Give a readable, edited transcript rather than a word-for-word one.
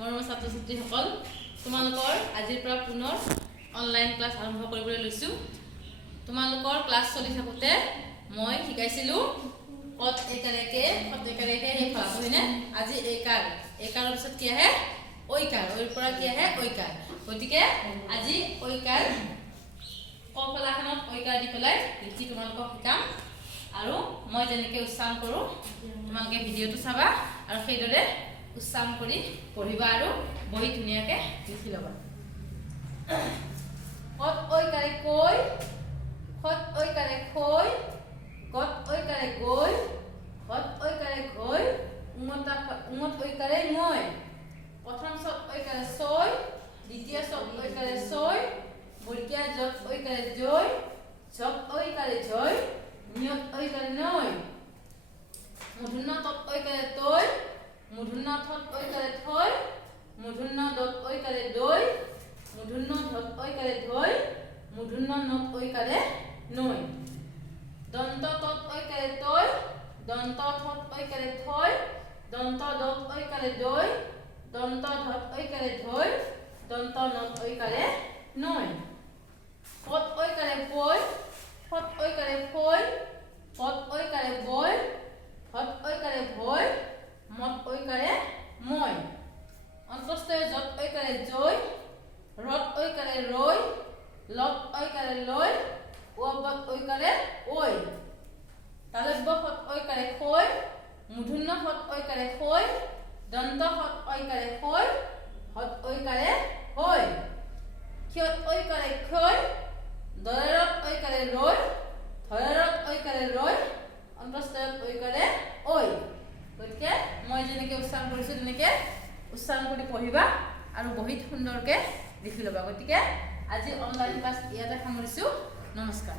মৰমৰ ছাত্ৰ ছাত্ৰীসকল, তোমালোকৰ আজিৰ পৰা পুনৰ অনলাইন ক্লাছ আৰম্ভ কৰিবলৈ লৈছোঁ। তোমালোকৰ ক্লাছ চলি থাকোঁতে মই শিকাইছিলোঁ কত একাৰেকে সেই ফলাটো হয়নে। আজি এইকাৰৰ পিছত কি আহে ঐকাৰ, ঐৰ পৰা কি আহে ঐকাৰ। গতিকে আজি ঐকাৰ ক ফলাখনত ঐকাৰ দি পেলাই লিখি তোমালোকক শিকাম আৰু মই যেনেকৈ উচ্চাৰণ কৰোঁ তোমালোকে ভিডিঅ'টো চাবা আৰু সেইদৰে উচ্চাৰণ কৰি পঢ়িবা আৰু বহি ধুনীয়াকৈ লিখি ল'বা। কত ঐকাৰে কৈ, খত ঐকাৰে খৈ, গত ঐকাৰে গৈ, হত ঐকাৰে ঘৈ, উঙত ঐকাৰে মই। প্ৰথম চত ঐকাৰে ছয়, দ্বিতীয় চত ঐকাৰে ছয়, বৰ্গীয়া যত ঐকাৰে জয়, ঝত ঐকাৰে ঝয়, নিয়ত ঐকাৰে নয়। মূৰ্ধন্য তত ঐকাৰে তৈ, মূৰ্ধন্য থত ঐকাৰে থয়, মূৰ্ধন্য দত ঐকাৰে দৈ, মূৰ্ধন্য ধত ঐকাৰে ধৈ, মূৰ্ধন্য নত ঐকাৰে নৈ। দন্ত তত ঐকাৰে তৈ, দন্ত থত ঐকাৰে থয়, দন্ত দত ঐকাৰে দৈ, দন্ত ধত ঐকাৰে ধৈ, দন্ত নত ঐকাৰে নয়। পত ঐকাৰে পৈ, ফত ঐকাৰে ফৈ, পত ঐকাৰে বৈ, হত ঐকাৰে ভৈ, মত ঐকাৰে মই। অন্তস্থ যত ঐকাৰে জৈ, ৰত ঐকাৰে ৰৈ, লত ঐকাৰে লৈ, অবত ঐকাৰে ঐ। তালব্য হত ঐকাৰে খৈ, মূৰ্ধন্য হত ঐকাৰে খৈ, দন্ত হত ঐকাৰে খৈ, হত ঐকাৰে হৈ। ক্ষত ঐকাৰে ক্ষয়, দৰেৰত ঐকাৰে ৰৈ, ধৰেৰত ঐকাৰে ৰৈ, অন্তস্থত ঐকাৰে ঐ। গতিকে মই যেনেকৈ উচ্চাৰণ কৰিছোঁ তেনেকৈ উচ্চাৰণ কৰি পঢ়িবা আৰু বহীত সুন্দৰকৈ লিখি ল'বা। গতিকে আজি অনলাইন ক্লাছ ইয়াতে সামৰিছোঁ। নমস্কাৰ।